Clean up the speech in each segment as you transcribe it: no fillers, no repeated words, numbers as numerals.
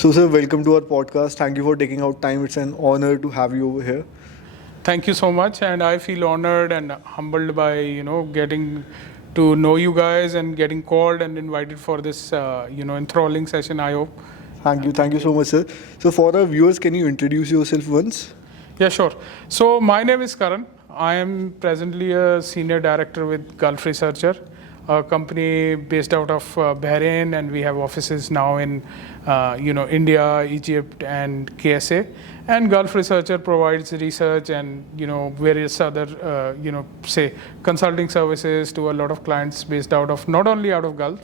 So, sir, welcome to our podcast. Thank you for taking out time. It's an honor to have you over here. Thank you so much, and I feel honored and humbled by getting to know you guys and getting called and invited for this enthralling session. I hope. Thank you so much, sir. So, for our viewers, can you introduce yourself once? Yeah, sure. So my name is Karan. I am presently a senior director with Gulf Researcher, a company based out of Bahrain, and we have offices now in India, Egypt, and KSA. And Gulf Researcher provides research and various other say consulting services to a lot of clients based out of not only out of Gulf,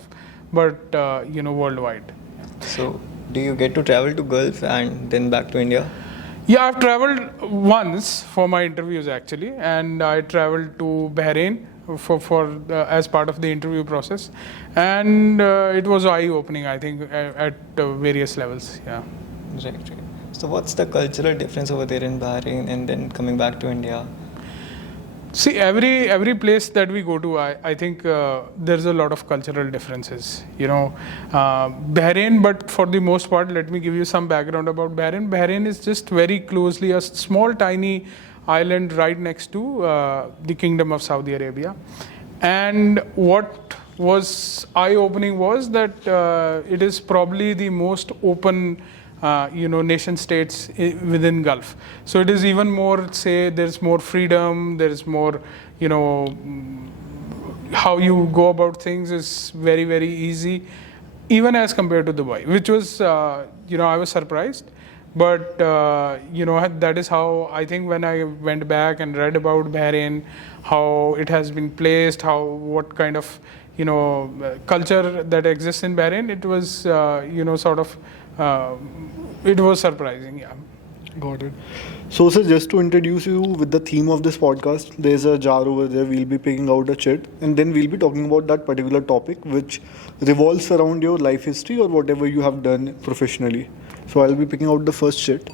but worldwide. So, do you get to travel to Gulf and then back to India? Yeah, I've traveled once for my interviews actually, and I traveled to Bahrain for as part of the interview process, and it was eye-opening, I think, at various levels. Yeah. Right. So, what's the cultural difference over there in Bahrain and then coming back to India? See, every place that we go to, I think there's a lot of cultural differences. Bahrain, but for the most part, let me give you some background about Bahrain. Bahrain is just very closely a small, tiny island right next to the Kingdom of Saudi Arabia. And what was eye-opening was that it is probably the most open nation states within Gulf. So it is even more, say, there's more freedom, there's more, how you go about things is very, very easy, even as compared to Dubai, which was, I was surprised. But, that is how I think when I went back and read about Bahrain, how it has been placed, what kind of, culture that exists in Bahrain, it was, it was surprising, yeah. Got it. So, sir, just to introduce you with the theme of this podcast, there's a jar over there. We'll be picking out a chit, and then we'll be talking about that particular topic, which revolves around your life history or whatever you have done professionally. So, I'll be picking out the first chit.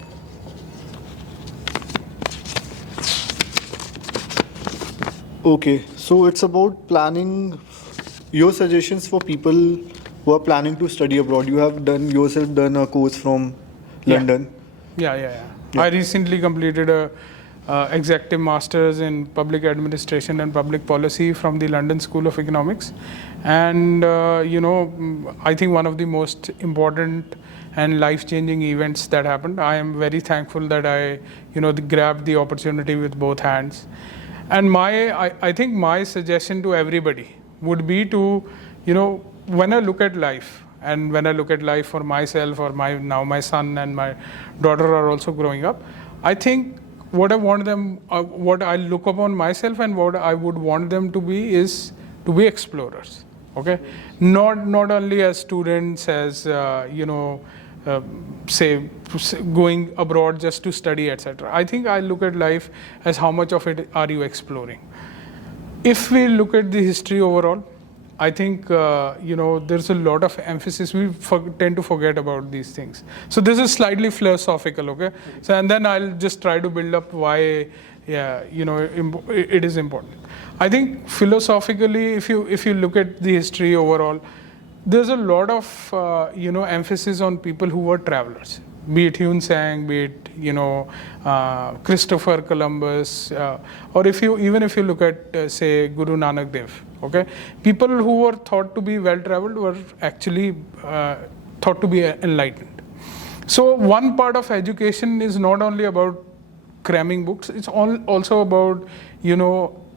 Okay, so it's about planning your suggestions for people who are planning to study abroad. You have done a course from London. Yeah. I recently completed a executive master's in public administration and public policy from the London School of Economics, and I think one of the most important and life-changing events that happened. I am very thankful that I grabbed the opportunity with both hands. And I think my suggestion to everybody would be to when I look at life, and when I look at life for myself or my son and my daughter are also growing up, I think what I want them, what I look upon myself and what I would want them to be is to be explorers. Okay, not only as students, as say going abroad just to study, etc. I think I look at life as how much of it are you exploring. If we look at the history overall, I think there's a lot of emphasis. We tend to forget about these things. So this is slightly philosophical, okay? So and then I'll just try to build up why, it is important. I think philosophically, if you look at the history overall, there's a lot of emphasis on people who were travelers. Be it Yun Sang, be it Christopher Columbus, or if you look at say Guru Nanak Dev, okay, people who were thought to be well-traveled were actually thought to be enlightened. So one part of education is not only about cramming books; it's also about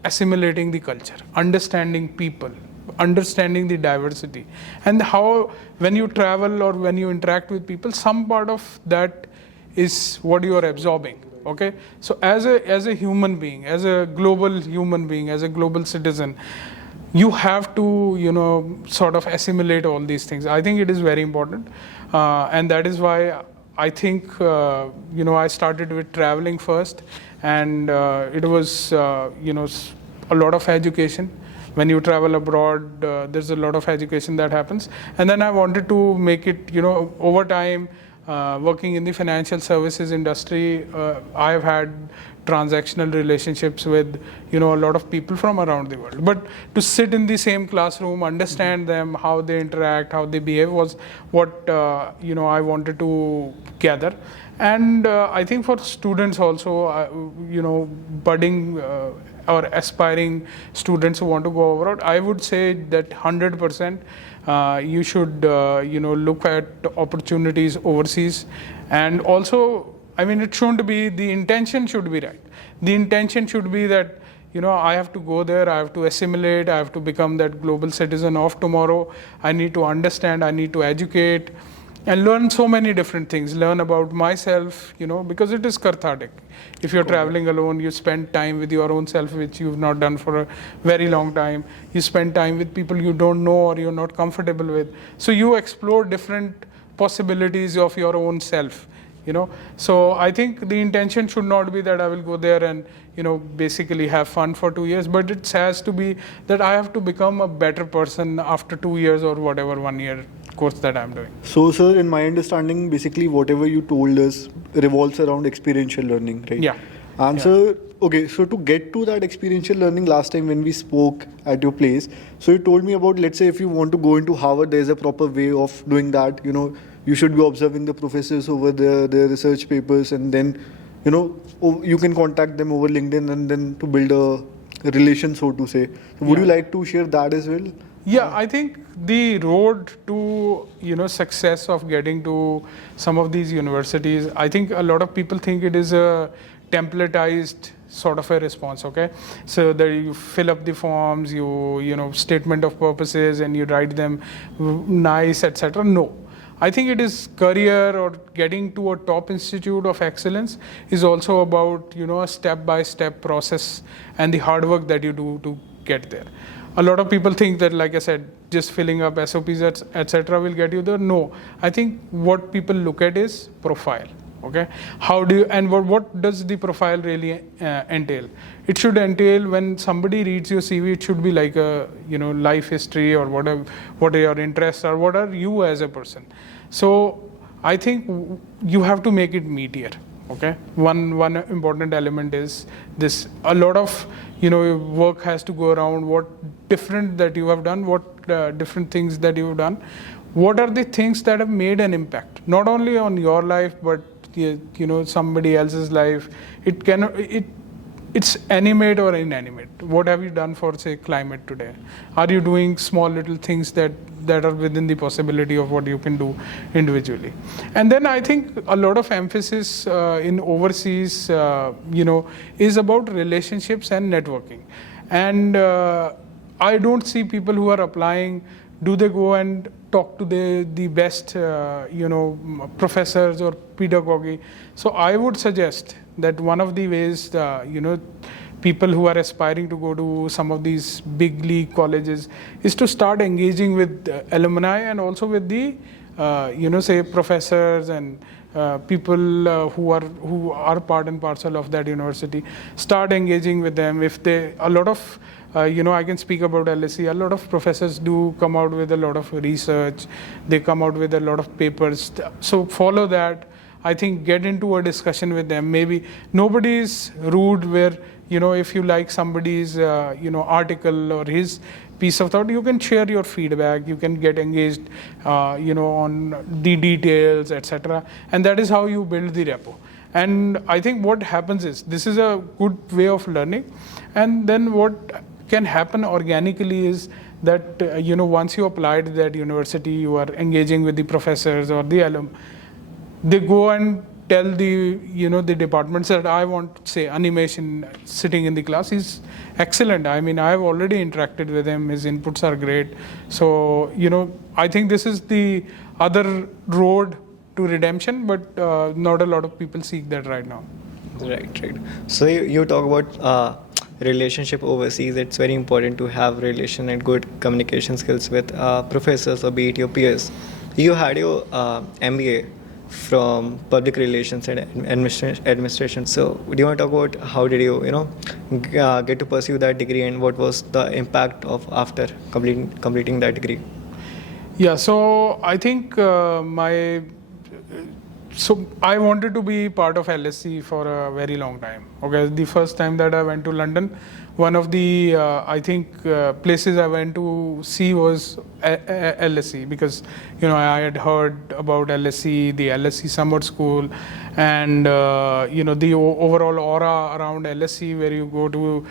assimilating the culture, understanding people, understanding the diversity, and how when you travel or when you interact with people, some part of that is what you are absorbing. Okay, so as a human being, as a global human being, as a global citizen, you have to sort of assimilate all these things. I think it is very important, and that is why I think I started with traveling first, and it was a lot of education. When you travel abroad, there's a lot of education that happens. And then I wanted to make it, over time, working in the financial services industry, I have had transactional relationships with a lot of people from around the world. But to sit in the same classroom, understand them, how they interact, how they behave, was what I wanted to gather. And I think for students also, budding or aspiring students who want to go abroad, I would say that 100% you should look at opportunities overseas. And also, it shouldn't be, the intention should be right. The intention should be that I have to go there, I have to assimilate, I have to become that global citizen of tomorrow. I need to understand, I need to educate and learn so many different things, learn about myself, because it is cathartic. If you're traveling alone, you spend time with your own self, which you've not done for a very long time. You spend time with people you don't know or you're not comfortable with. So you explore different possibilities of your own self. So I think the intention should not be that I will go there and basically have fun for 2 years, but it has to be that I have to become a better person after 2 years or whatever 1 year course that I'm doing. So, sir, in my understanding, basically whatever you told us revolves around experiential learning, right? Yeah. And sir, okay, so to get to that experiential learning, last time when we spoke at your place, so you told me about, let's say if you want to go into Harvard, there's a proper way of doing that. You should be observing the professors over there, their research papers, and then you can contact them over LinkedIn and then to build a relation, so to say. So would you like to share that as well? Yeah, I think the road to success of getting to some of these universities, I think a lot of people think it is a templatized sort of a response. Okay, so that you fill up the forms, you statement of purposes, and you write them nice, etc. No. I think it is career or getting to a top institute of excellence is also about a step-by-step process and the hard work that you do to get there. A lot of people think that, like I said, just filling up SOPs, etc. will get you there. No, I think what people look at is profile. Okay, how do you, and what does the profile really entail? It should entail, when somebody reads your CV, it should be like a life history or what are your interests or what are you as a person. So I think you have to make it meatier. Okay, one important element is this. A lot of work has to go around what different that you have done, what different things that you have done. What are the things that have made an impact, not only on your life but somebody else's life. It's animate or inanimate. What have you done for, say, climate today? Are you doing small little things that are within the possibility of what you can do individually? And then I think a lot of emphasis in overseas is about relationships and networking. And I don't see people who are applying, do they go and talk to the best professors or pedagogy? So I would suggest that one of the ways people who are aspiring to go to some of these big league colleges is to start engaging with alumni and also with the say professors and people who are part and parcel of that university. Start engaging with them. If they, a lot of I can speak about LSE. A lot of professors do come out with a lot of research. They come out with a lot of papers. So follow that. I think get into a discussion with them. Maybe nobody is rude where, if you like somebody's, article or his piece of thought, you can share your feedback. You can get engaged, on the details, etc. And that is how you build the rapport. And I think what happens is, this is a good way of learning. And then what can happen organically is that, once you apply to that university, you are engaging with the professors or the alum. They go and tell the departments that I want, say, animation sitting in the class. He's excellent. I have already interacted with him. His inputs are great. So, I think this is the other road to redemption, but not a lot of people seek that right now. Right. So you talk about relationship overseas. It's very important to have relation and good communication skills with professors or be it your peers. You had your MBA from public relations and administration. So do you want to talk about how did you get to pursue that degree and what was the impact of after completing that degree? Yeah, so I think my so I wanted to be part of LSE for a very long time. Okay, the first time that I went to London, one of the I think places I went to see was LSE, because I had heard about LSE, the LSE summer school, and the overall aura around LSE, where you go to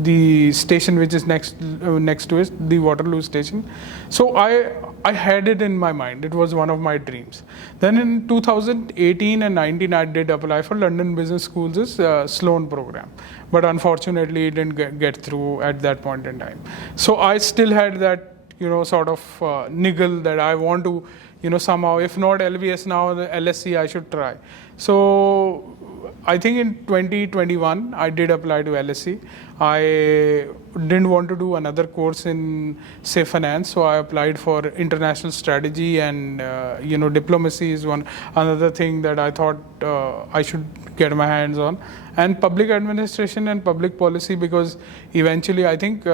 the station which is next to it, the Waterloo station. So I had it in my mind. It was one of my dreams. Then in 2018 and 19, I did apply for London Business School's Sloan program, but unfortunately, it didn't get through at that point in time. So I still had that sort of niggle that I want to somehow, if not LBS now, the LSE I should try. So I think in 2021, I did apply to LSE. I didn't want to do another course in, say, finance, so I applied for international strategy, and diplomacy is another thing that I thought I should get my hands on, and public administration and public policy, because eventually I think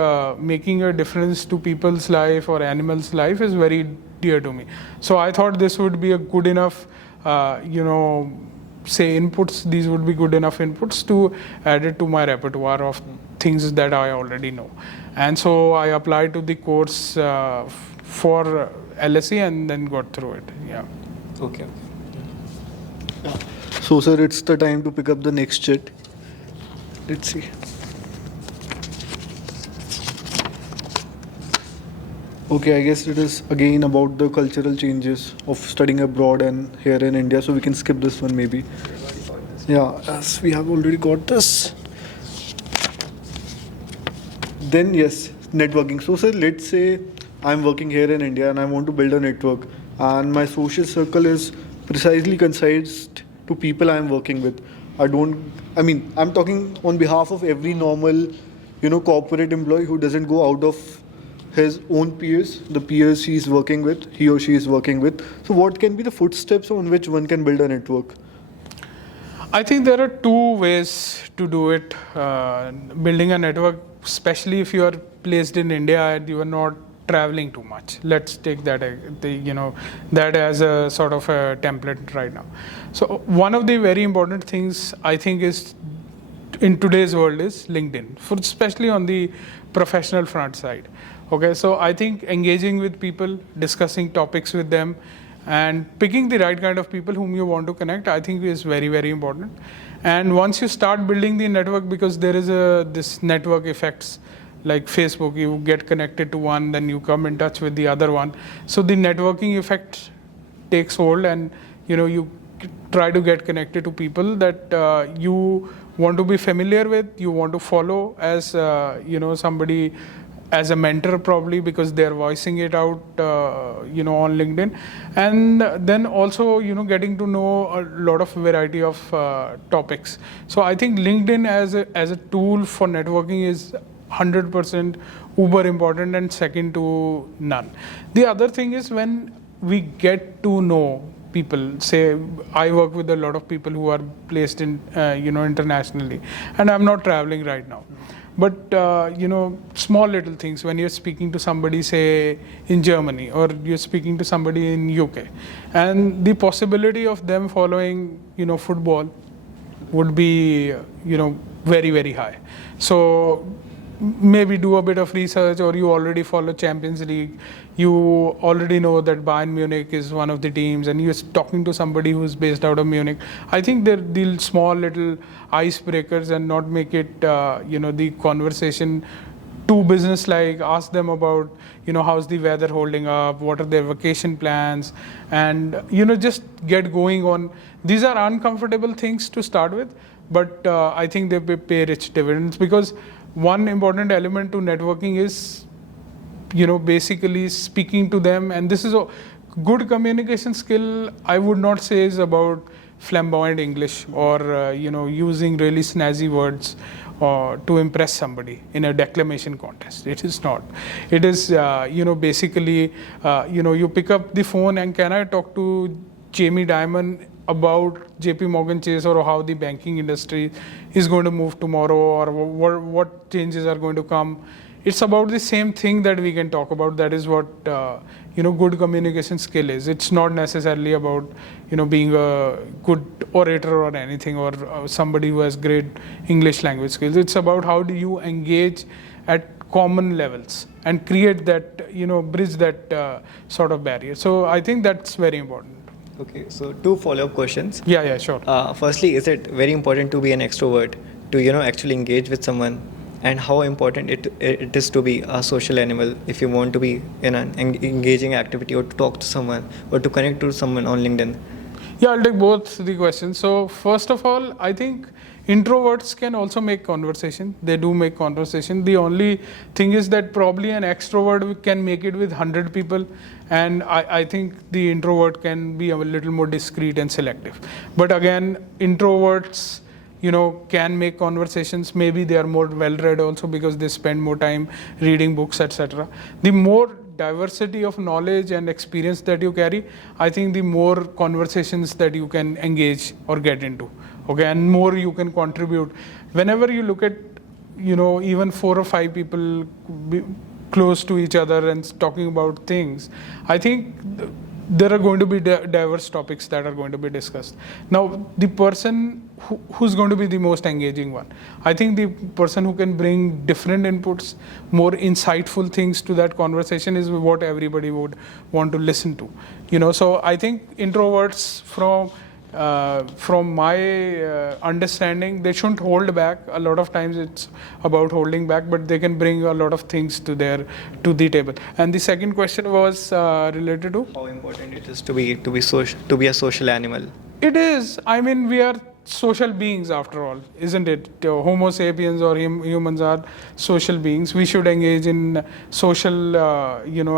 making a difference to people's life or animals' life is very dear to me. So I thought this would be a good enough, say inputs, these would be good enough inputs to add it to my repertoire of things that I already know. And so I applied to the course for LSE and then got through it. Yeah. Okay. So, sir, it's the time to pick up the next chit. Let's see. Okay, I guess it is again about the cultural changes of studying abroad and here in India, so we can skip this one maybe. Yeah, as we have already got this. Then yes, networking. So sir, let's say I'm working here in India and I want to build a network, and my social circle is precisely concised to people I'm working with. I'm talking on behalf of every normal, corporate employee who doesn't go out of his own peers, the peers he or she is working with. So what can be the footsteps on which one can build a network? I think there are two ways to do it. Building a network, especially if you are placed in India and you are not traveling too much. Let's take that, that as a sort of a template right now. So one of the very important things I think is in today's world is LinkedIn, especially on the professional front side. Okay, so I think engaging with people, discussing topics with them, and picking the right kind of people whom you want to connect, I think is very, very important. And once you start building the network, because there is this network effects, like Facebook, you get connected to one, then you come in touch with the other one. So the networking effect takes hold, and you try to get connected to people that you want to be familiar with, you want to follow as somebody, as a mentor probably, because they're voicing it out on LinkedIn. And then also getting to know a lot of variety of topics. So I think LinkedIn as a tool for networking is 100% uber important and second to none. The other thing is when we get to know people, say I work with a lot of people who are placed in internationally, and I'm not traveling right now. But small little things, when you're speaking to somebody, say in Germany, or you're speaking to somebody in UK, and the possibility of them following football would be very, very high. So maybe do a bit of research, or you already follow Champions League, you already know that Bayern Munich is one of the teams, and you're talking to somebody who's based out of Munich. I think they're the small little icebreakers, and not make it the conversation too business-like. Ask them about how's the weather holding up, what are their vacation plans, and just get going on. These are uncomfortable things to start with, but I think they pay rich dividends, because one important element to networking is basically speaking to them. And this is a good communication skill. I would not say is about flamboyant English or using really snazzy words to impress somebody in a declamation contest. It is not. It is basically you pick up the phone and, can I talk to Jamie Dimon about JP Morgan Chase, or how the banking industry is going to move tomorrow, or what changes are going to come it's about the same thing that we can talk about. That is what good communication skill is. It's not necessarily about being a good orator or anything, or somebody who has great English language skills. It's about how do you engage at common levels and create that bridge that sort of barrier. So I think that's very important. Okay, so two follow-up questions. Yeah, sure. Firstly, is it very important to be an extrovert to actually engage with someone, and how important it is to be a social animal if you want to be in an engaging activity, or to talk to someone, or to connect to someone on LinkedIn? Yeah, I'll take both the questions. So first of all, I think introverts can also make conversation. They do make conversation. The only thing is that probably an extrovert can make it with 100 people, and I think the introvert can be a little more discreet and selective. But again, introverts can make conversations. Maybe they are more well-read also because they spend more time reading books, etc. The more diversity of knowledge and experience that you carry, I think the more conversations that you can engage or get into, okay, and more you can contribute. Whenever you look at, even 4 or 5 people close to each other and talking about things, I think there are going to be diverse topics that are going to be discussed. Now, the person who's going to be the most engaging one, I think the person who can bring different inputs, more insightful things to that conversation is what everybody would want to listen to. So I think introverts, from my understanding, they shouldn't hold back. A lot of times it's about holding back, but they can bring a lot of things to the table. And the second question was related to how important it is to be a social animal. It is. I mean, we are social beings after all, isn't it? Homo sapiens or humans are social beings. We should engage in social,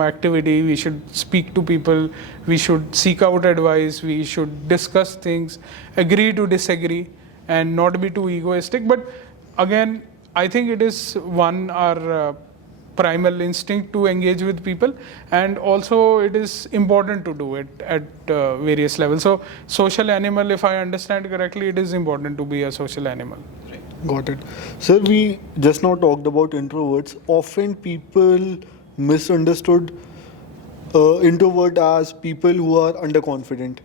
activity. We should speak to people. We should seek out advice. We should discuss things, agree to disagree, and not be too egoistic. But again, I think it is our primal instinct to engage with people, and also it is important to do it at various levels. So social animal, if I understand correctly, it is important to be a social animal. Got it. Sir, we just now talked about introverts. Often people misunderstood introvert as people who are underconfident.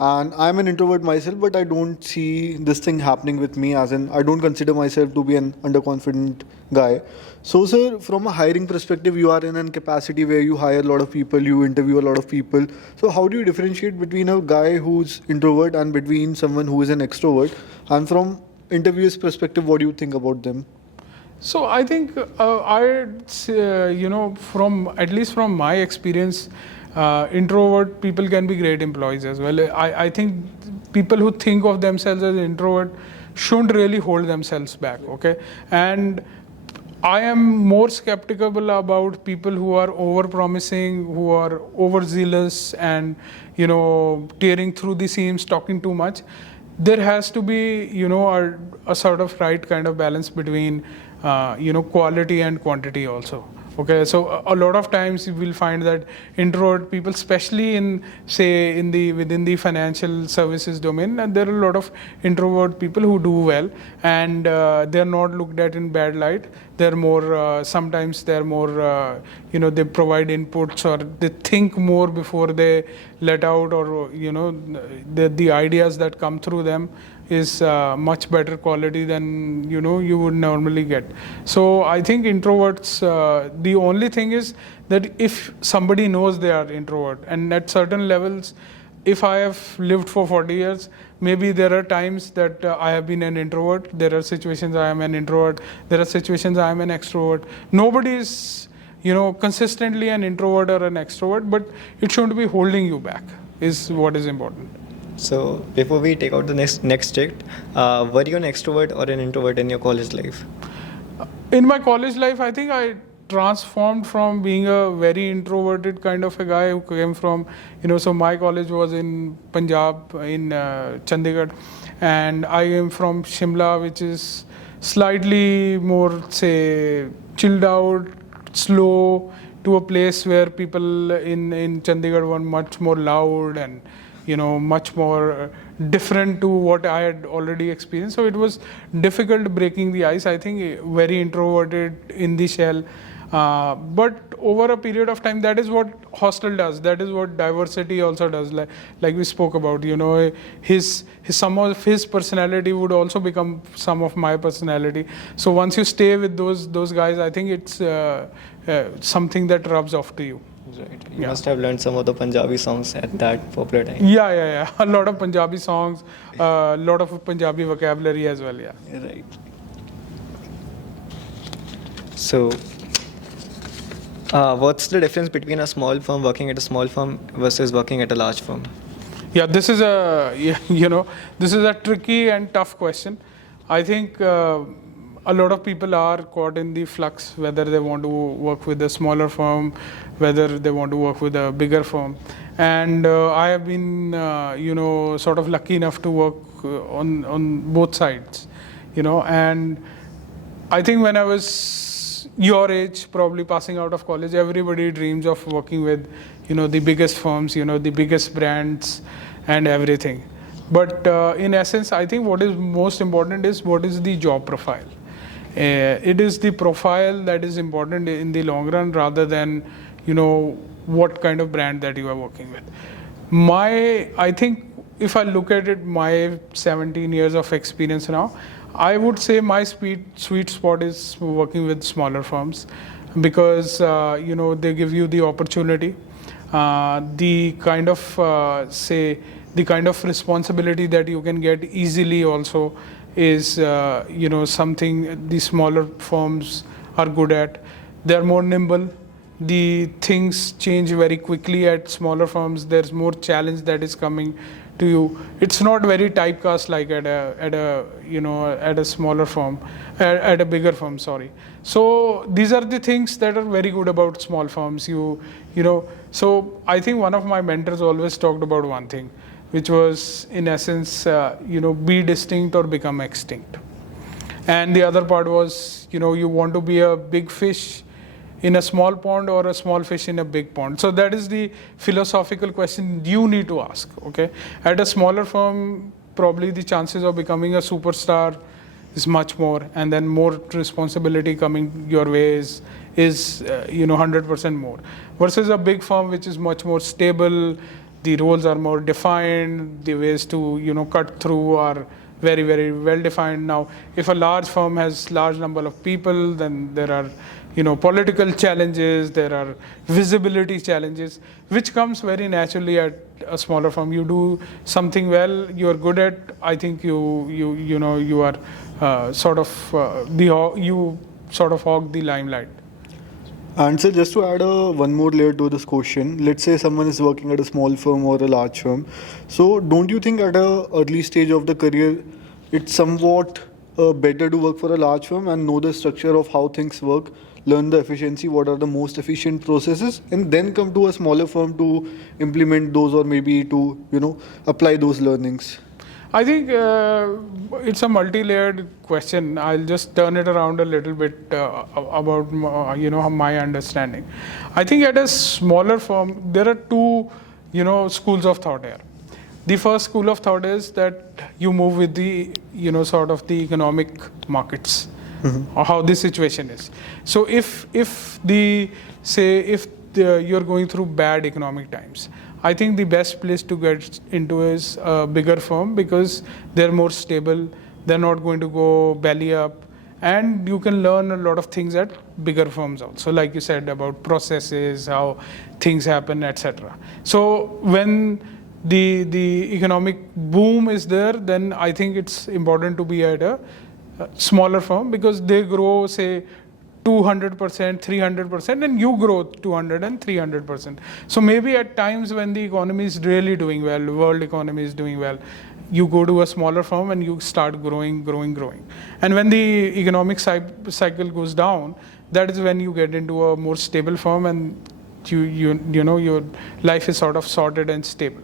And I'm an introvert myself, but I don't see this thing happening with me, as in I don't consider myself to be an underconfident guy. So, sir, from a hiring perspective, you are in a capacity where you hire a lot of people, you interview a lot of people. So how do you differentiate between a guy who's introvert and between someone who is an extrovert? And from interviewer's perspective, what do you think about them? So I think from at least from my experience, introvert people can be great employees as well. I think people who think of themselves as introvert shouldn't really hold themselves back, okay? And I am more skeptical about people who are over-promising, who are overzealous and, tearing through the seams, talking too much. There has to be, a sort of right kind of balance between, quality and quantity also. Okay, so a lot of times you will find that introvert people, especially within the financial services domain, and there are a lot of introvert people who do well, and they are not looked at in bad light. They're more sometimes they're more they provide inputs, or they think more before they let out, or the ideas that come through them is much better quality than you would normally get. So I think introverts, the only thing is that if somebody knows they are introvert, and at certain levels, if I have lived for 40 years, maybe there are times that I have been an introvert. There are situations I am an introvert. There are situations I am an extrovert. Nobody is consistently an introvert or an extrovert, but it shouldn't be holding you back is what is important. So before we take out the next state, were you an extrovert or an introvert in your college life? In my college life, I think I transformed from being a very introverted kind of a guy who came from, so my college was in Punjab, in Chandigarh, and I am from Shimla, which is slightly more, say, chilled out, slow, to a place where people in Chandigarh were much more loud and much more different to what I had already experienced. So it was difficult breaking the ice. I think very introverted in the shell. But over a period of time, that is what hostel does. That is what diversity also does. Like we spoke about, some of his personality would also become some of my personality. So once you stay with those guys, I think it's something that rubs off to you. Right. You must have learned some of the Punjabi songs at that popular time. Yeah. A lot of Punjabi songs, a lot of Punjabi vocabulary as well. Yeah. Right. So, what's the difference between a small firm working at a small firm versus working at a large firm? Yeah, this is this is a tricky and tough question. I think a lot of people are caught in the flux whether they want to work with a smaller firm, whether they want to work with a bigger firm. And I have been, sort of lucky enough to work on both sides, and I think when I was your age, probably passing out of college, everybody dreams of working with, the biggest firms, the biggest brands and everything. But in essence, I think what is most important is what is the job profile. It is the profile that is important in the long run rather than, what kind of brand that you are working with. I think if I look at it, my 17 years of experience now, I would say my sweet spot is working with smaller firms because, they give you the opportunity, the kind of, the kind of responsibility that you can get easily also is, something the smaller firms are good at. They're more nimble. The things change very quickly at smaller firms. There's more challenge that is coming to you. It's not very typecast like at a smaller firm, at a bigger firm. Sorry. So these are the things that are very good about small firms. So I think one of my mentors always talked about one thing, which was in essence, be distinct or become extinct. And the other part was, you want to be a big fish in a small pond or a small fish in a big pond. So that is the philosophical question you need to ask. Okay, at a smaller firm, probably the chances of becoming a superstar is much more, and then more responsibility coming your way is 100% more. Versus a big firm which is much more stable, the roles are more defined, the ways to cut through are very, very well defined. Now, if a large firm has large number of people, then there are political challenges, there are visibility challenges, which comes very naturally at a smaller firm. You do something well, you are good at. I think you are sort of hog the limelight. And so just to add one more layer to this question, let's say someone is working at a small firm or a large firm. So don't you think at an early stage of the career, it's somewhat better to work for a large firm and know the structure of how things work, learn the efficiency, what are the most efficient processes, and then come to a smaller firm to implement those or maybe to, apply those learnings? I think it's a multi-layered question. I'll just turn it around a little bit about my understanding. I think at a smaller firm, there are two schools of thought here. The first school of thought is that you move with the sort of the economic markets, or how the situation is. So if you're going through bad economic times, I think the best place to get into is a bigger firm because they're more stable, they're not going to go belly up, and you can learn a lot of things at bigger firms also, like you said about processes, how things happen, etc. So when the economic boom is there, then I think it's important to be at a smaller firm because they grow, say, 200%, 300%, and you grow 200 and 300%. So maybe at times when the economy is really doing well, world economy is doing well, you go to a smaller firm and you start growing. And when the economic cycle goes down, that is when you get into a more stable firm and your life is sort of sorted and stable.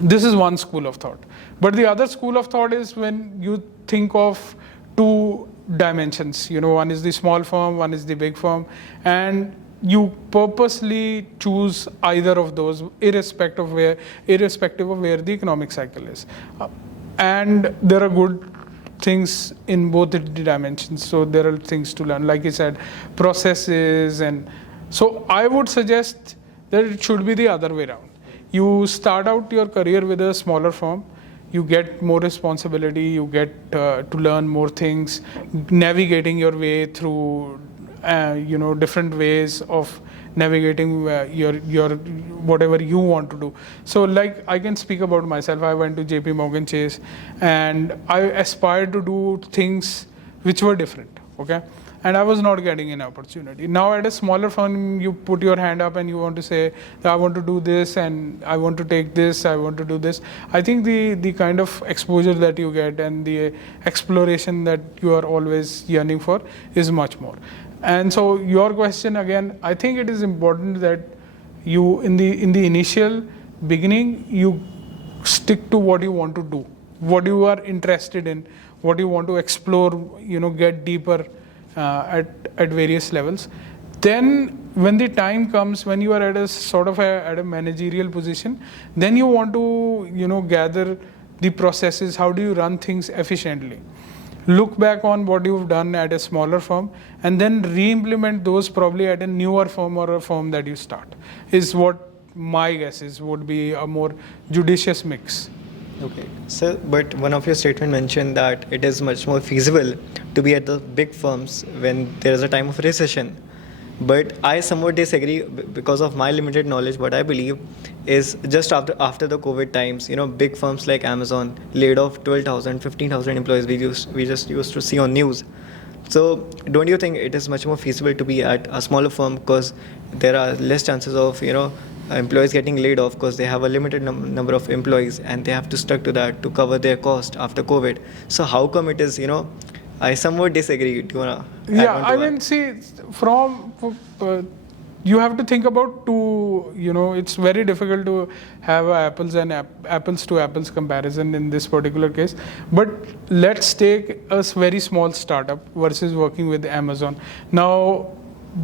This is one school of thought. But the other school of thought is when you think of two dimensions. One is the small firm, one is the big firm, and you purposely choose either of those, irrespective of where the economic cycle is. And there are good things in both the dimensions. So there are things to learn, like you said, processes. And so I would suggest that it should be the other way around. You start out your career with a smaller firm, you get more responsibility, you get to learn more things, navigating your way through different ways of navigating your whatever you want to do. So like I can speak about myself. I went to JP Morgan Chase and I aspired to do things which were different, okay? And I was not getting an opportunity. Now at a smaller firm, you put your hand up and you want to say, I want to do this and I want to take this, I want to do this. I think the kind of exposure that you get and the exploration that you are always yearning for is much more. And so your question again, I think it is important that you, in the initial beginning, you stick to what you want to do, what you are interested in, what you want to explore, get deeper at various levels. Then when the time comes, when you are at a sort of at a managerial position, then you want to gather the processes. How do you run things efficiently? Look back on what you've done at a smaller firm and then re-implement those probably at a newer firm or a firm that you start, is what my guess is would be a more judicious mix. Okay. So, but one of your statement mentioned that it is much more feasible to be at the big firms when there is a time of recession. But I somewhat disagree because of my limited knowledge. What I believe is just after the COVID times, big firms like Amazon laid off 12,000, 15,000 employees. We just used to see on news. So don't you think it is much more feasible to be at a smaller firm because there are less chances of employees getting laid off because they have a limited number of employees and they have to stuck to that to cover their cost after COVID. So how come it is, I somewhat disagree. Do you wanna I mean, see, you have to think about it's very difficult to have a apples to apples comparison in this particular case. But let's take a very small startup versus working with Amazon. Now,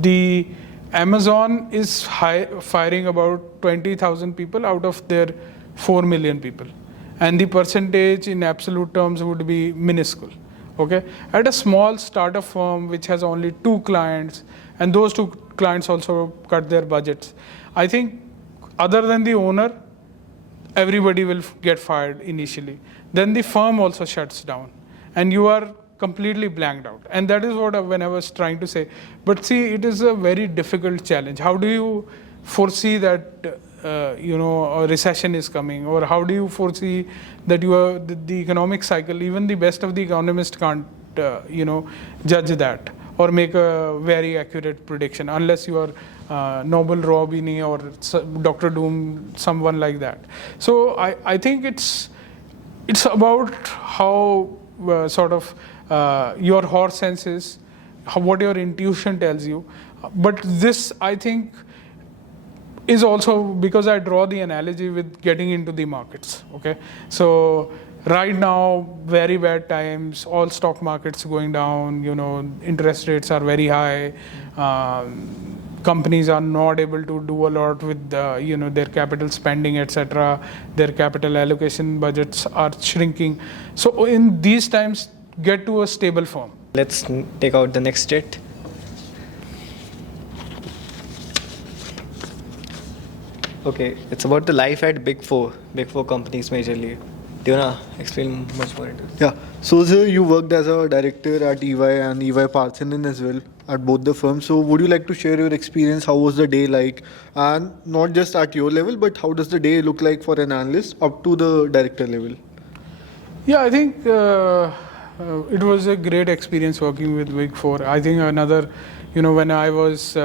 the Amazon is firing about 20,000 people out of their 4 million people. And the percentage in absolute terms would be minuscule. Okay? At a small startup firm which has only 2 clients, and those 2 clients also cut their budgets, I think other than the owner, everybody will get fired initially. Then the firm also shuts down. And you are completely blanked out. And that is what when I was trying to say. But see, it is a very difficult challenge. How do you foresee that a recession is coming, or how do you foresee that the economic cycle? Even the best of the economists can't judge that or make a very accurate prediction unless you are Nobel Robini or Dr. Doom, someone like that. So I think it's about how your horse senses, what your intuition tells you. But this, I think, is also because I draw the analogy with getting into the markets. Okay, so right now, very bad times, all stock markets going down, interest rates are very high, companies are not able to do a lot with their capital spending, etc. Their capital allocation budgets are shrinking. So in these times, get to a stable firm. Let's take out the next state. Okay, it's about the life at Big Four companies majorly. Do you want to explain much more into this? Yeah. So, sir, you worked as a director at EY and EY-Parthenon as well at both the firms. So, would you like to share your experience? How was the day like? And not just at your level, but how does the day look like for an analyst up to the director level? Yeah, I think it was a great experience working with Big Four. I think another, when I was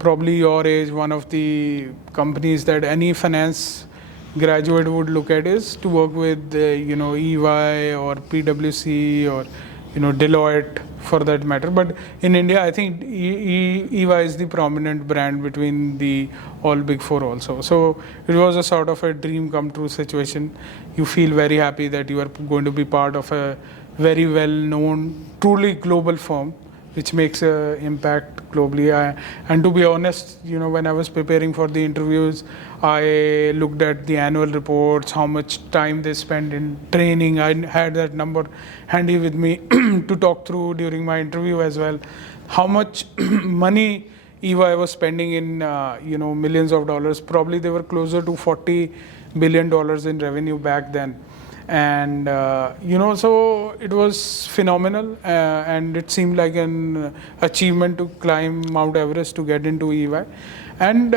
probably your age, one of the companies that any finance graduate would look at is to work with EY or PwC or Deloitte for that matter. But in India, I think EY is the prominent brand between the all Big Four also. So it was a sort of a dream come true situation. You feel very happy that you are going to be part of a very well known, truly global firm which makes an impact globally. And to be honest, when I was preparing for the interviews, I looked at the annual reports, how much time they spend in training. I had that number handy with me to talk through during my interview as well. How much money EY was spending in millions of dollars. Probably they were closer to $40 billion in revenue back then. And so it was phenomenal, and it seemed like an achievement to climb Mount Everest to get into EY. And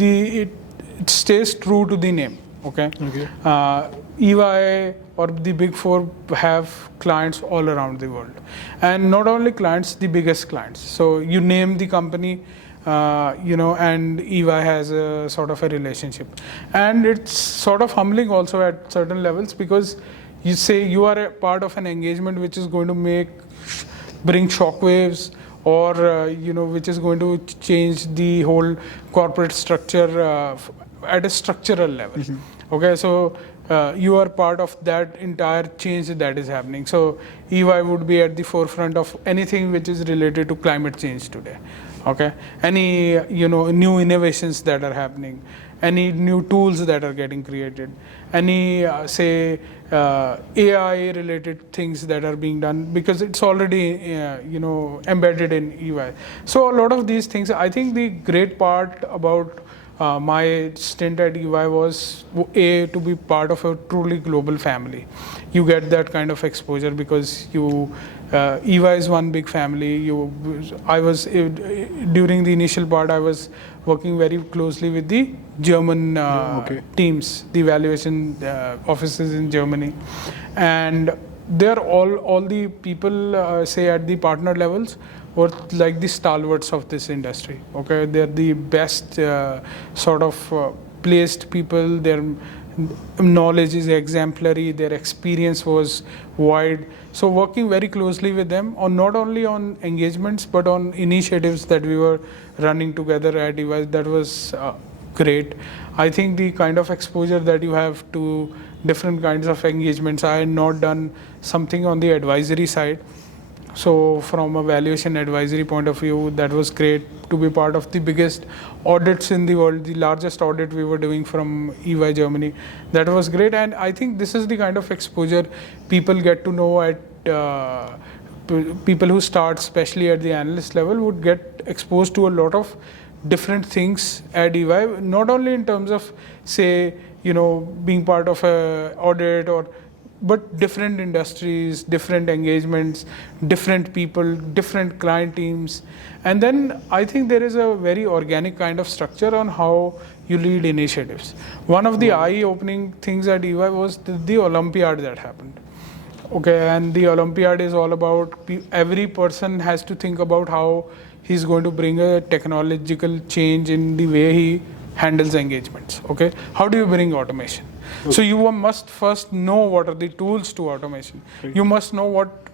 it stays true to the name. Okay. EY or the Big Four have clients all around the world, and not only clients, the biggest clients. So you name the company, and EY has a sort of a relationship, and it's sort of humbling also at certain levels, because you say you are a part of an engagement which is going to bring shockwaves, or which is going to change the whole corporate structure at a structural level. Okay, so you are part of that entire change that is happening. So EY would be at the forefront of anything which is related to climate change today. Okay, any new innovations that are happening, any new tools that are getting created, any say AI related things that are being done, because it's already embedded in EY. So a lot of these things. I think the great part about my stint at EY was to be part of a truly global family. You get that kind of exposure because EY is one big family. I was during the initial part, I was working very closely with the German teams, the evaluation offices in Germany, and they're all the people say at the partner levels were like the stalwarts of this industry. Okay, they're the best sort of placed people. Their knowledge is exemplary. Their experience was wide. So working very closely with them on not only on engagements but on initiatives that we were running together at EY, that was great. I think the kind of exposure that you have to different kinds of engagements. I had not done something on the advisory side. So from a valuation advisory point of view, that was great to be part of the biggest audits in the world, the largest audit we were doing from EY Germany. That was great. And I think this is the kind of exposure people get to know at people who start, especially at the analyst level, would get exposed to a lot of different things at EY, not only in terms of, say, being part of a audit but different industries, different engagements, different people, different client teams. And then I think there is a very organic kind of structure on how you lead initiatives. One of the eye-opening things at EY was the Olympiad that happened. Okay, and the Olympiad is all about every person has to think about how he's going to bring a technological change in the way he handles engagements. Okay, how do you bring automation? So you must first know what are the tools to automation. You must know what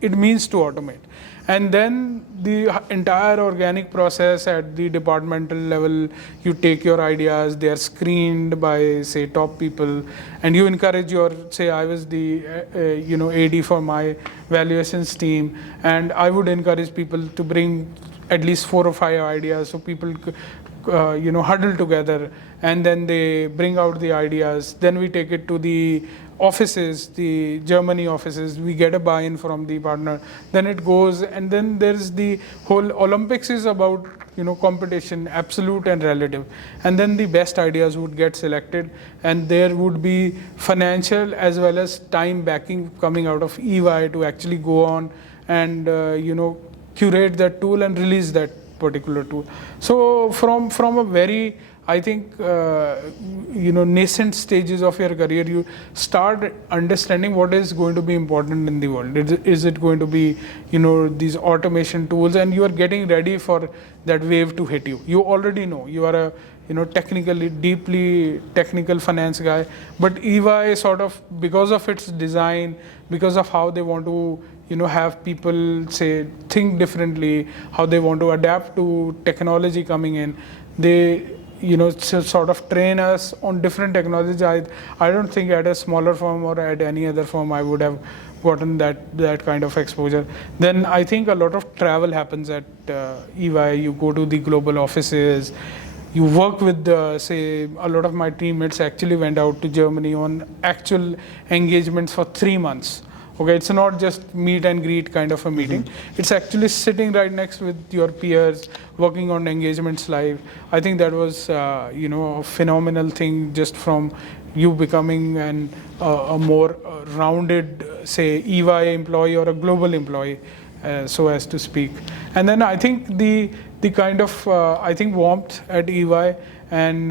it means to automate. And then the entire organic process at the departmental level, you take your ideas, they are screened by, say, top people, and you encourage say, I was the, AD for my valuations team, and I would encourage people to bring at least 4 or 5 ideas so people huddle together, and then they bring out the ideas. Then we take it to the offices, the Germany offices. We get a buy-in from the partner. Then it goes, and then there's the whole Olympics is about competition, absolute and relative. And then the best ideas would get selected, and there would be financial as well as time backing coming out of EY to actually go on and curate that tool and release that particular tool. So from a very, I think, nascent stages of your career, you start understanding what is going to be important in the world. Is it going to be, these automation tools, and you are getting ready for that wave to hit you. You already know you are a, deeply technical finance guy, but EY sort of, because of its design, because of how they want to have people, say, think differently, how they want to adapt to technology coming in, they sort of train us on different technologies. I don't think at a smaller firm or at any other firm I would have gotten that kind of exposure. Then I think a lot of travel happens at EY. You go to the global offices. You work with, say, a lot of my teammates actually went out to Germany on actual engagements for 3 months. Okay, it's not just meet and greet kind of a meeting. It's actually sitting right next with your peers, working on engagements live. I think that was, a phenomenal thing just from you becoming a more rounded, say, EY employee or a global employee, so as to speak. And then I think the kind of warmth at EY and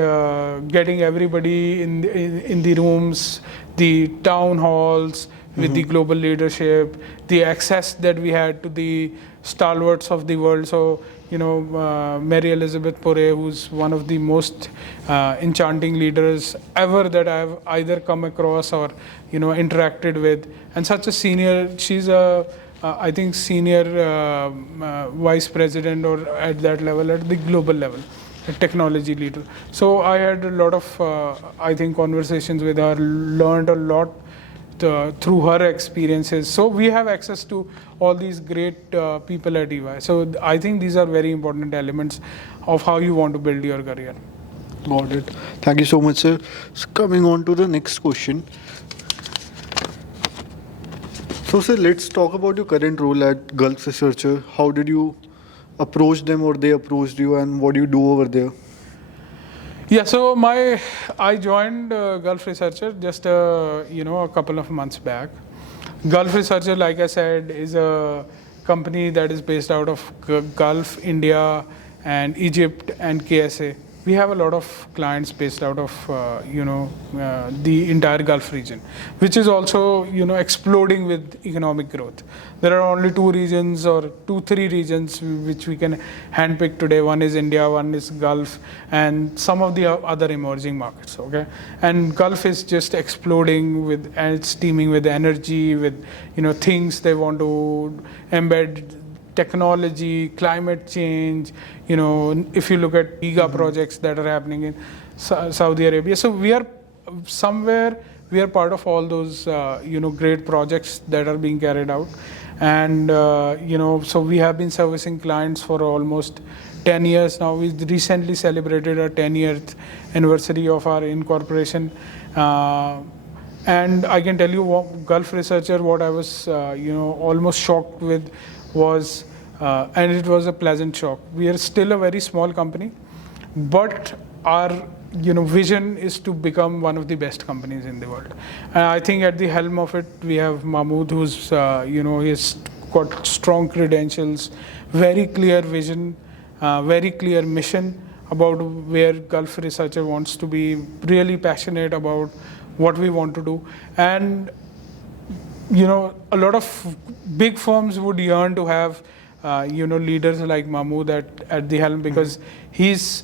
getting everybody in the rooms, the town halls with the global leadership, the access that we had to the stalwarts of the world. So, Mary Elizabeth Pore, who's one of the most enchanting leaders ever that I've either come across or, interacted with. And such a senior, she's I think senior vice president or at that level, at the global level, a technology leader. So I had a lot of, conversations with her, learned a lot through her experiences. So we have access to all these great people at EY. So I think these are very important elements of how you want to build your career. Got it. Thank you so much, sir. So coming on to the next question. So, sir, let's talk about your current role at Gulf Researcher. How did you approach them or they approached you, and what do you do over there? Yeah, so I joined Gulf Researcher just a couple of months back. Gulf Researcher, like I said, is a company that is based out of Gulf, India, and Egypt and KSA. We have a lot of clients based out of the entire Gulf region, which is also exploding with economic growth. There are only 3 regions which we can handpick today. One is India, one is Gulf, and some of the other emerging markets. Okay, and Gulf is just exploding and it's teeming with energy, with things they want to embed. Technology, climate change, if you look at giga projects that are happening in Saudi Arabia. So we are part of all those, great projects that are being carried out. And, so we have been servicing clients for almost 10 years now. We recently celebrated our 10th anniversary of our incorporation. And I can tell you, Gulf Researcher, what I was, almost shocked with was, and it was a pleasant shock. We are still a very small company, but our vision is to become one of the best companies in the world. And I think at the helm of it, we have Mahmood, who's he's got strong credentials, very clear vision, very clear mission about where Gulf Researcher wants to be, really passionate about what we want to do. And a lot of big firms would yearn to have, leaders like Mahmood at the helm, because he's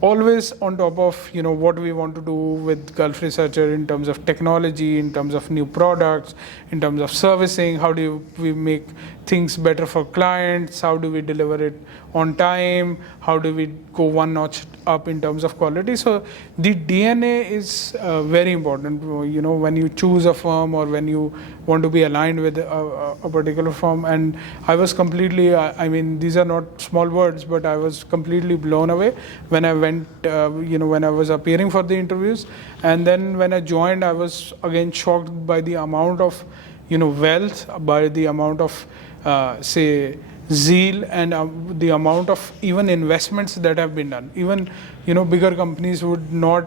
always on top of, what we want to do with Gulf Researcher in terms of technology, in terms of new products, in terms of servicing. How do we make things better for clients? How do we deliver it on time? How do we go one notch up in terms of quality? So the DNA is very important. When you choose a firm or when you want to be aligned with a particular firm. And I was completely, these are not small words, but I was completely blown away when I went, when I was appearing for the interviews. And then when I joined, I was again shocked by the amount of, wealth, by the amount of, zeal, and the amount of even investments that have been done. Even, bigger companies would not,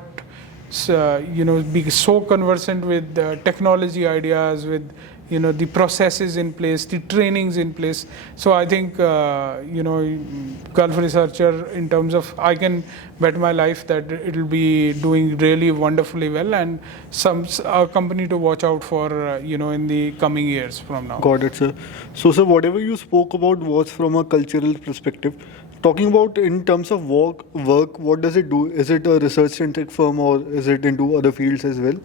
be so conversant with technology ideas, with, the processes in place, the trainings in place. So I think, Gulf Researcher, in terms of, I can bet my life that it will be doing really wonderfully well, and a company to watch out for, in the coming years from now. Got it, sir. So, sir, whatever you spoke about was from a cultural perspective. Talking about in terms of work, what does it do? Is it a research-centric firm, or is it into other fields as well?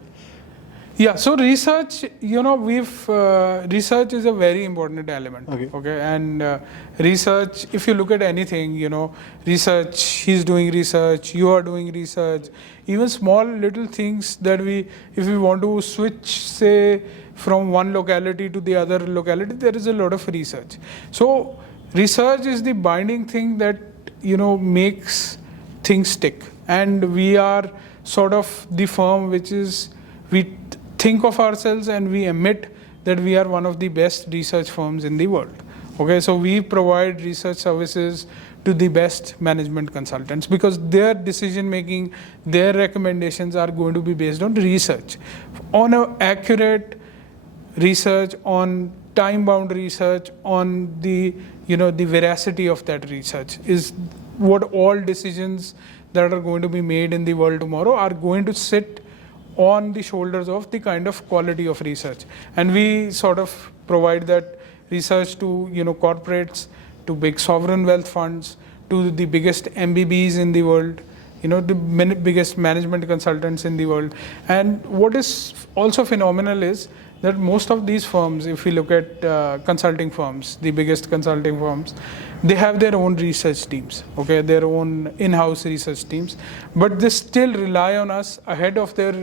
Yeah, so research, research is a very important element. Okay, and research, if you look at anything, research, he's doing research, you are doing research, even small little things that if we want to switch, say, from one locality to the other locality, there is a lot of research. So research is the binding thing that, makes things stick. And we are sort of the firm which is, we think of ourselves and we admit that we are one of the best research firms in the world. Okay, so we provide research services to the best management consultants because their decision making, their recommendations are going to be based on research, on an accurate research, on time-bound research, on the the veracity of that research is what all decisions that are going to be made in the world tomorrow are going to sit on the shoulders of the kind of quality of research. And we sort of provide that research to corporates, to big sovereign wealth funds, to the biggest MBBs in the world, the biggest management consultants in the world. And what is also phenomenal is that most of these firms, if we look at consulting firms, the biggest consulting firms, they have their own research teams, okay, their own in-house research teams, but they still rely on us ahead of their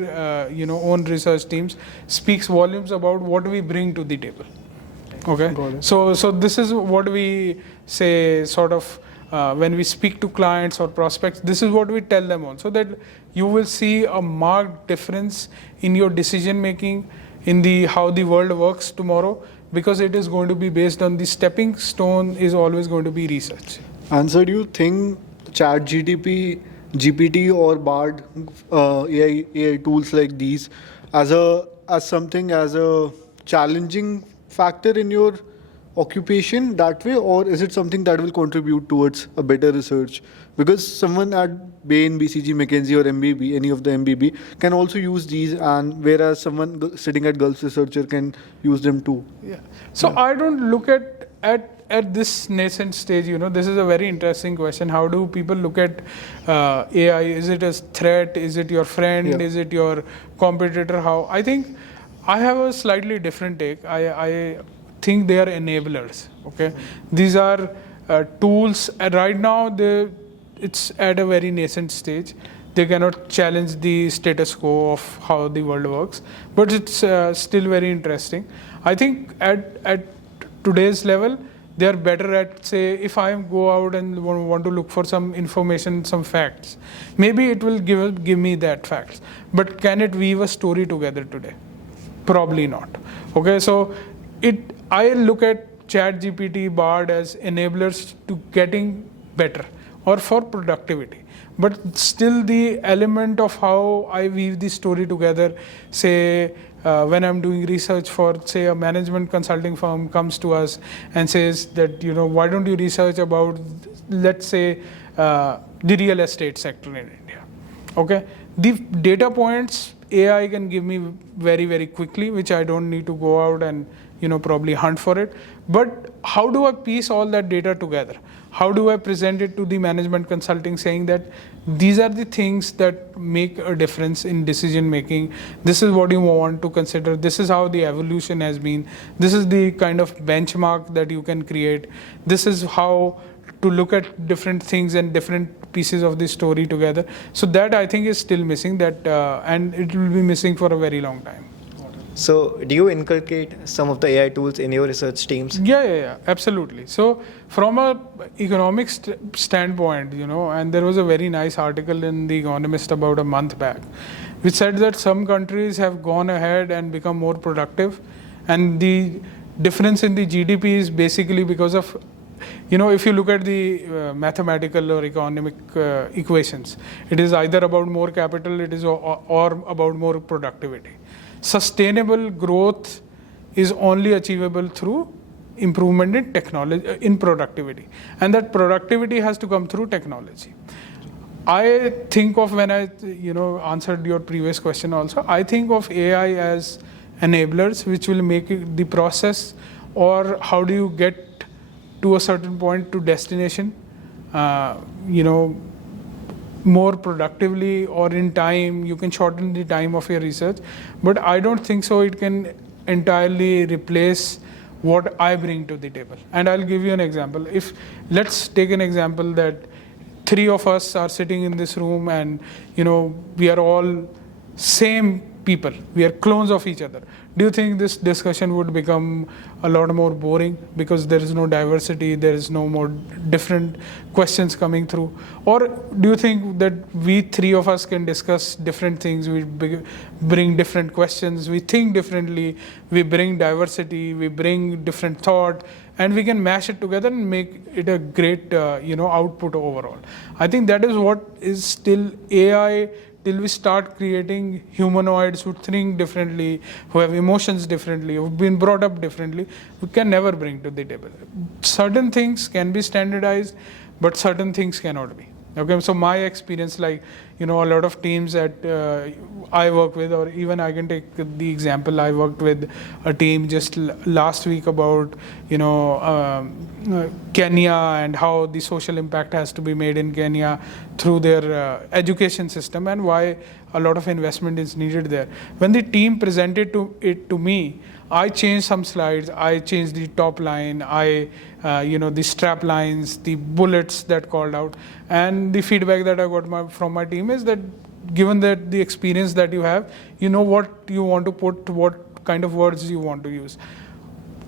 own research teams. Speaks volumes about what we bring to the table. Okay, so this is what we say, sort of when we speak to clients or prospects, this is what we tell them also, that you will see a marked difference in your decision making, in how the world works tomorrow, because it is going to be based on the stepping stone is always going to be research. And so do you think GPT or BARD, AI tools like these as a challenging factor in your occupation that way, or is it something that will contribute towards a better research? Because someone at Bain, BCG, McKinsey or MBB, any of the MBB, can also use these, and whereas someone sitting at Gulf Researcher can use them too. Yeah. So I don't look at this nascent stage, this is a very interesting question. How do people look at AI? Is it a threat? Is it your friend? Yeah. Is it your competitor? How? I think I have a slightly different take. I think they are enablers. Okay, these are tools. Right now, it's at a very nascent stage. They cannot challenge the status quo of how the world works, but it's still very interesting. I think at today's level, they are better at, say, if I go out and want to look for some information, some facts, maybe it will give me that facts. But can it weave a story together today? Probably not. Okay, so I look at ChatGPT, BARD as enablers to getting better or for productivity. But still the element of how I weave the story together, say, when I'm doing research for, say, a management consulting firm comes to us and says that, why don't you research about, let's say, the real estate sector in India? Okay, the data points AI can give me very, very quickly, which I don't need to go out and probably hunt for it. But how do I piece all that data together? How do I present it to the management consulting, saying that these are the things that make a difference in decision making? This is what you want to consider. This is how the evolution has been. This is the kind of benchmark that you can create. This is how to look at different things and different pieces of the story together. So that I think is still missing, and it will be missing for a very long time. So do you inculcate some of the AI tools in your research teams? Yeah, absolutely. So from a economic standpoint, and there was a very nice article in The Economist about a month back, which said that some countries have gone ahead and become more productive, and the difference in the GDP is basically because of, if you look at the mathematical or economic equations, it is either about more capital, it is or about more productivity. Sustainable growth is only achievable through improvement in technology, in productivity, and that productivity has to come through technology. I think of, when I answered your previous question also, I think of AI as enablers which will make the process, or how do you get to a certain point to destination, more productively or in time. You can shorten the time of your research, but I don't think so it can entirely replace what I bring to the table. And I'll give you an example. If let's take an example that three of us are sitting in this room, and we are all same people, we are clones of each other. Do you think this discussion would become a lot more boring because there is no diversity, there is no more different questions coming through? Or do you think that we three of us can discuss different things, we bring different questions, we think differently, we bring diversity, we bring different thought, and we can mash it together and make it a great output overall? I think that is what is still AI. Till we start creating humanoids who think differently, who have emotions differently, who've been brought up differently, we can never bring to the table. Certain things can be standardized, but certain things cannot be. Okay, so my experience, like, a lot of teams that I work with, or even I can take the example, I worked with a team just last week about, Kenya and how the social impact has to be made in Kenya through their education system, and why a lot of investment is needed there. When the team presented it to me, I changed some slides, I changed the top line, the strap lines, the bullets that called out, and the feedback that I got from my team is that given that the experience that you have, you know what you want to put, what kind of words you want to use.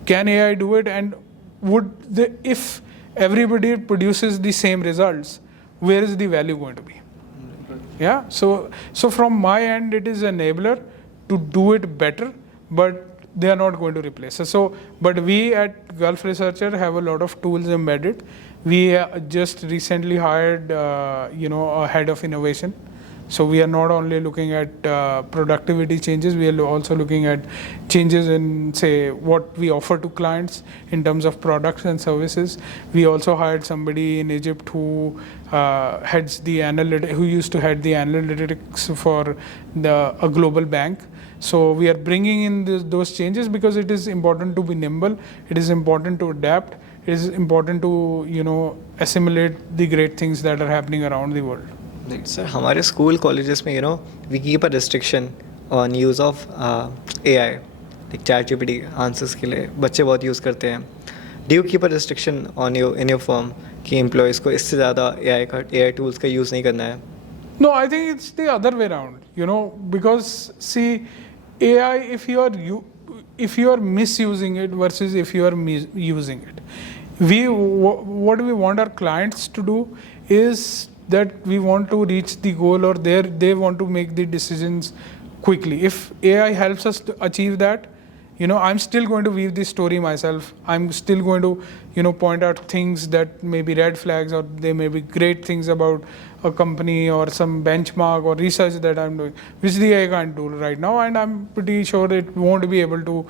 Can AI do it? And if everybody produces the same results, where is the value going to be? Yeah. So from my end, it is an enabler to do it better, but they are not going to replace us. But we at Gulf Researcher have a lot of tools embedded. We just recently hired, a head of innovation. So we are not only looking at productivity changes, we are also looking at changes in, say, what we offer to clients in terms of products and services. We also hired somebody in Egypt who used to head the analytics for a global bank. So we are bringing in those changes because it is important to be nimble. It is important to adapt. It is important to assimilate the great things that are happening around the world. Sir, हमारे school colleges में we keep a restriction on use of AI, like ChatGPT answers के लिए बच्चे बहुत use करते हैं. Do you keep a restriction in your firm कि employees को इससे ज़्यादा AI tools का use नहीं करना है? No, I think it's the other way around. Because see, AI, if you are misusing it versus if you are using it, what we want our clients to do is that we want to reach the goal, or they want to make the decisions quickly. If AI helps us to achieve that, I'm still going to weave the story myself. I'm still going to, point out things that may be red flags, or they may be great things about a company or some benchmark or research that I'm doing, which the AI can't do right now. And I'm pretty sure it won't be able to,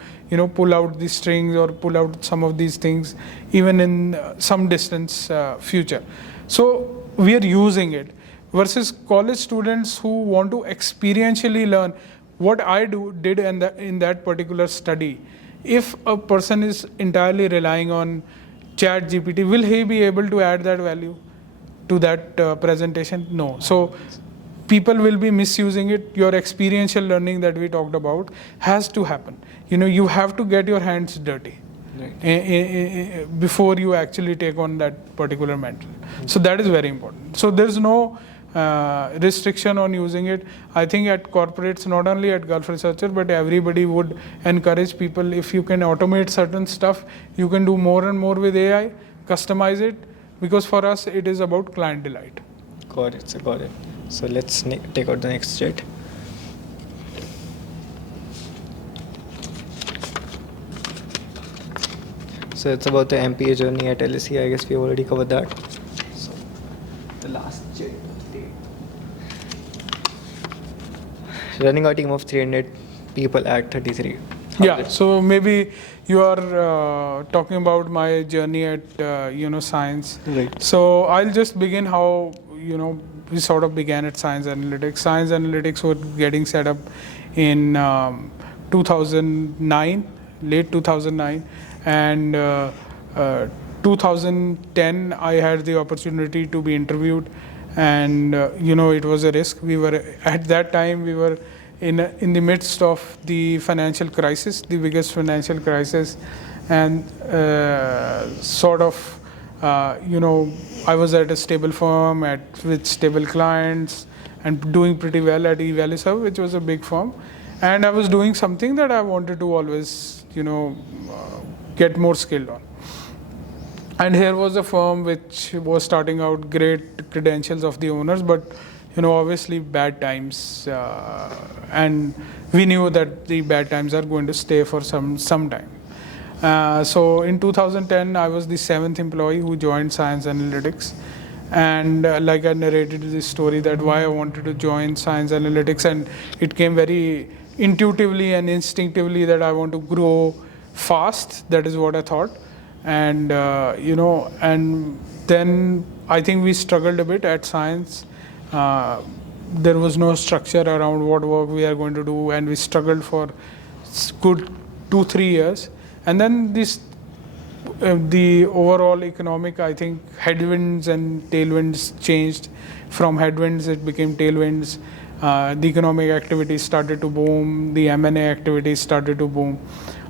pull out the strings or pull out some of these things, even in some distance future. So we are using it versus college students who want to experientially learn. What I did in that particular study, if a person is entirely relying on ChatGPT, will he be able to add that value to that presentation? No. So people will be misusing it. Your experiential learning that we talked about has to happen. You have to get your hands dirty. Right. Before you actually take on that particular mantle. So that is very important. So there's no restriction on using it. I think at corporates, not only at Gulf Researcher, but everybody would encourage people, if you can automate certain stuff, you can do more and more with AI, customize it, because for us it is about client delight. Got it. So let's take out the next jet. So it's about the MPA journey at LSE. I guess we already covered that. So the last jet of the day. Running a team of 300 people at 33. So maybe you are talking about my journey at science. Right. So I'll just begin how we sort of began at science analytics. Science analytics were getting set up in 2009, late 2009. And 2010, I had the opportunity to be interviewed and it was a risk. We were at that time in the midst of the financial crisis, the biggest financial crisis, and sort of I was at a stable firm with stable clients and doing pretty well at EY-Parthenon, which was a big firm, and I was doing something that I wanted to always get more skilled on. And here was a firm which was starting out, great credentials of the owners, but obviously bad times, and we knew that the bad times are going to stay for some time. So in 2010, I was the 7th employee who joined Science Analytics, and like I narrated this story that why I wanted to join Science Analytics, and it came very intuitively and instinctively that I want to grow fast. That is what I thought. And and then I think we struggled a bit at Science. There was no structure around what work we are going to do, and we struggled for good 2-3 years. And then the overall economic, I think, headwinds and tailwinds changed. From headwinds, it became tailwinds. The economic activity started to boom. The M&A activity started to boom.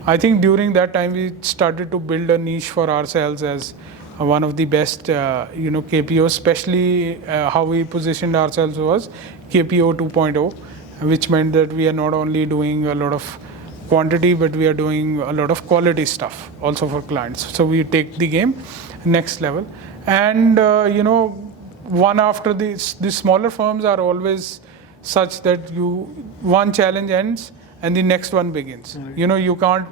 I think during that time, we started to build a niche for ourselves as one of the best, KPOs, especially how we positioned ourselves was KPO 2.0, which meant that we are not only doing a lot of quantity, but we are doing a lot of quality stuff also for clients. So we take the game next level. And, one after the smaller firms are always such that one challenge ends and the next one begins. Mm-hmm. You can't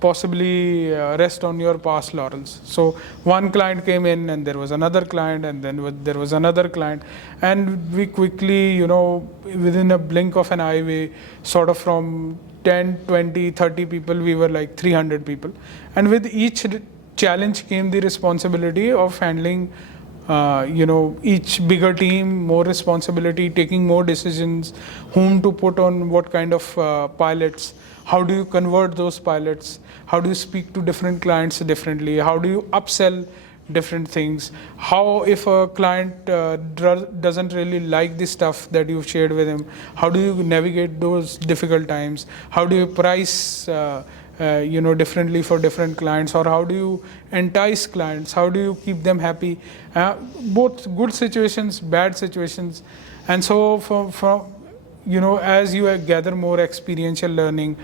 possibly rest on your past laurels. So one client came in, and there was another client, and then there was another client, and we quickly, within a blink of an eye, we sort of from 10, 20, 30 people, we were like 300 people. And with each challenge came the responsibility of handling each bigger team, more responsibility, taking more decisions, whom to put on what kind of pilots, how do you convert those pilots, how do you speak to different clients differently, how do you upsell different things, how if a client doesn't really like the stuff that you've shared with him, how do you navigate those difficult times, how do you price differently for different clients, or how do you entice clients, how do you keep them happy, both good situations, bad situations. And so from as you gather more experiential learning,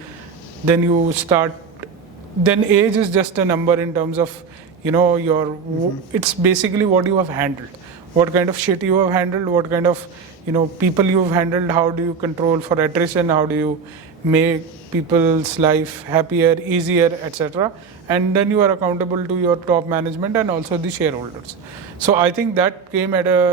then you start, then age is just a number in terms of it's basically what you have handled, what kind of shit you have handled, what kind of people you have handled, how do you control for attrition, how do you make people's life happier, easier, etc. And then you are accountable to your top management and also the shareholders. So I think that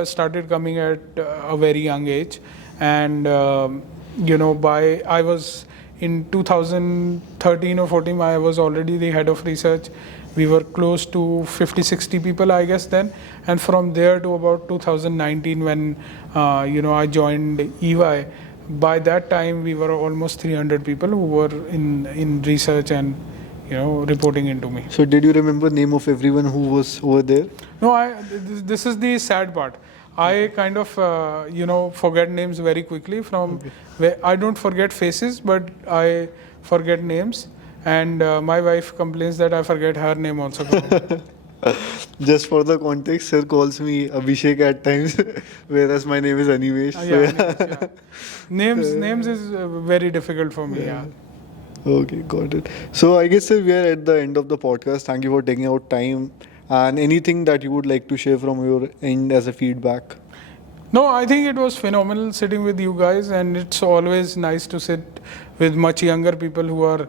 started coming at a very young age. And I was in 2013 or 14, I was already the head of research. We were close to 50-60 people, I guess, then. And from there to about 2019, when I joined EY, by that time we were almost 300 people who were in research and reporting into me. So did you remember name of everyone who was over there? No, this is the sad part. I kind of, forget names very quickly. I don't forget faces, but I forget names. And my wife complains that I forget her name also. Just for the context, sir calls me Abhishek at times, whereas my name is Animesh. Yeah. Names is very difficult for me. Yeah. Okay, got it. So I guess, sir, we are at the end of the podcast. Thank you for taking out time. And anything that you would like to share from your end as a feedback? No, I think it was phenomenal sitting with you guys, and it's always nice to sit with much younger people who are,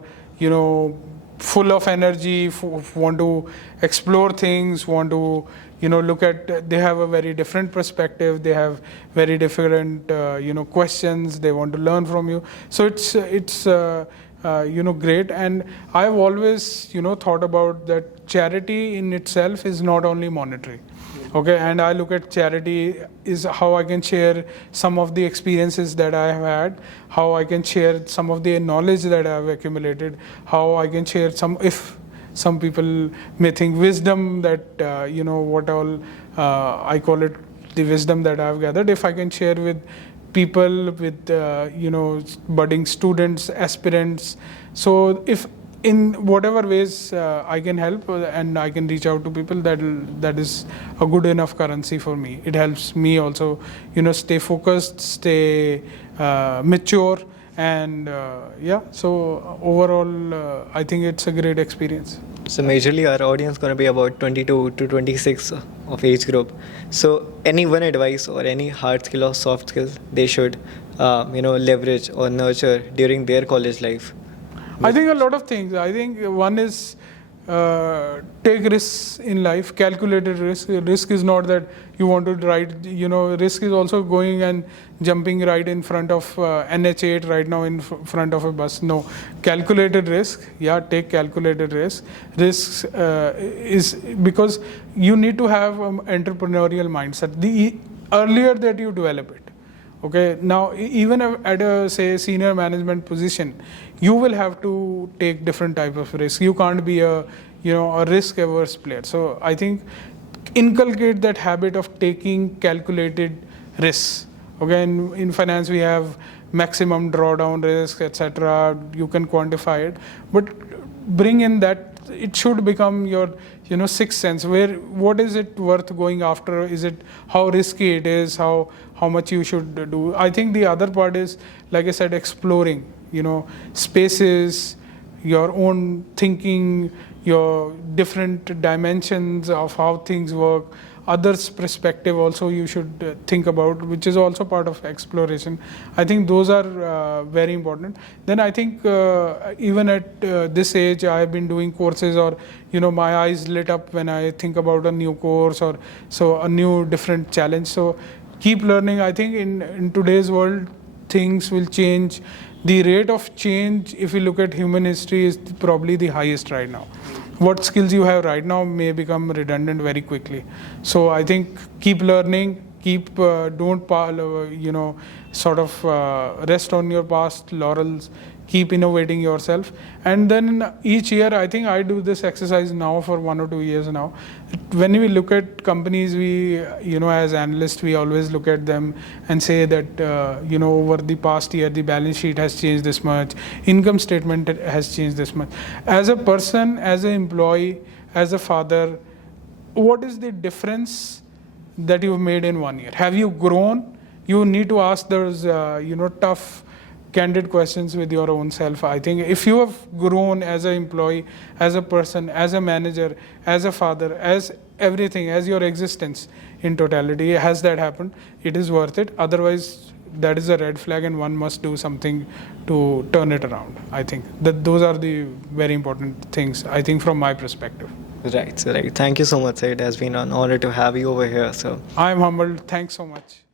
full of energy, want to explore things, want to, look at, they have a very different perspective, they have very different, questions, they want to learn from you. So it's great. And I've always, thought about that charity in itself is not only monetary. Okay, and I look at charity is how I can share some of the experiences that I have had, how I can share some of the knowledge that I have accumulated, how I can share if some people may think wisdom that, what all, I call it the wisdom that I've gathered, if I can share with people, with budding students, aspirants. So if in whatever ways I can help and I can reach out to people, that is a good enough currency for me. It helps me also, stay focused, stay mature, and so overall, I think it's a great experience. So majorly our audience going to be about 22 to 26 of age group. So any one advice or any hard skill or soft skill they should leverage or nurture during their college life? I think a lot of things. I think one is take risks in life, calculated risk. Risk is not that you want to ride, risk is also going and jumping right in front of NH8 right now in front of a bus. No, calculated risk. Yeah, take calculated risk. Risks is because you need to have entrepreneurial mindset. The earlier that you develop it. Okay, now even at a say senior management position, you will have to take different type of risk. You can't be a risk averse player. So I think inculcate that habit of taking calculated risks. Okay, in finance we have maximum drawdown risk, etc. You can quantify it, but bring in that it should become your sixth sense, where what is it worth going after, is it how risky it is, how much you should do. I think the other part is, like I said, exploring spaces, your own thinking, your different dimensions of how things work, others' perspective also you should think about, which is also part of exploration. I think those are very important. Then I think even at this age, I have been doing courses, or my eyes lit up when I think about a new course or so a new different challenge. So keep learning. I think in today's world, things will change. The rate of change, if you look at human history, is probably the highest right now. What skills you have right now may become redundant very quickly. So I think keep learning, don't rest on your past laurels, keep innovating yourself. And then each year, I think I do this exercise now for 1 or 2 years now. When we look at companies, we, as analysts, we always look at them and say that, over the past year, the balance sheet has changed this much, income statement has changed this much. As a person, as an employee, as a father, what is the difference that you've made in 1 year? Have you grown? You need to ask those, tough, candid questions with your own self. I think if you have grown as an employee, as a person, as a manager, as a father, as everything, as your existence in totality, has that happened? It is worth it. Otherwise, that is a red flag, and one must do something to turn it around. I think that those are the very important things, I think, from my perspective. Right. Thank you so much, sir. It has been an honor to have you over here. So I am humbled. Thanks so much.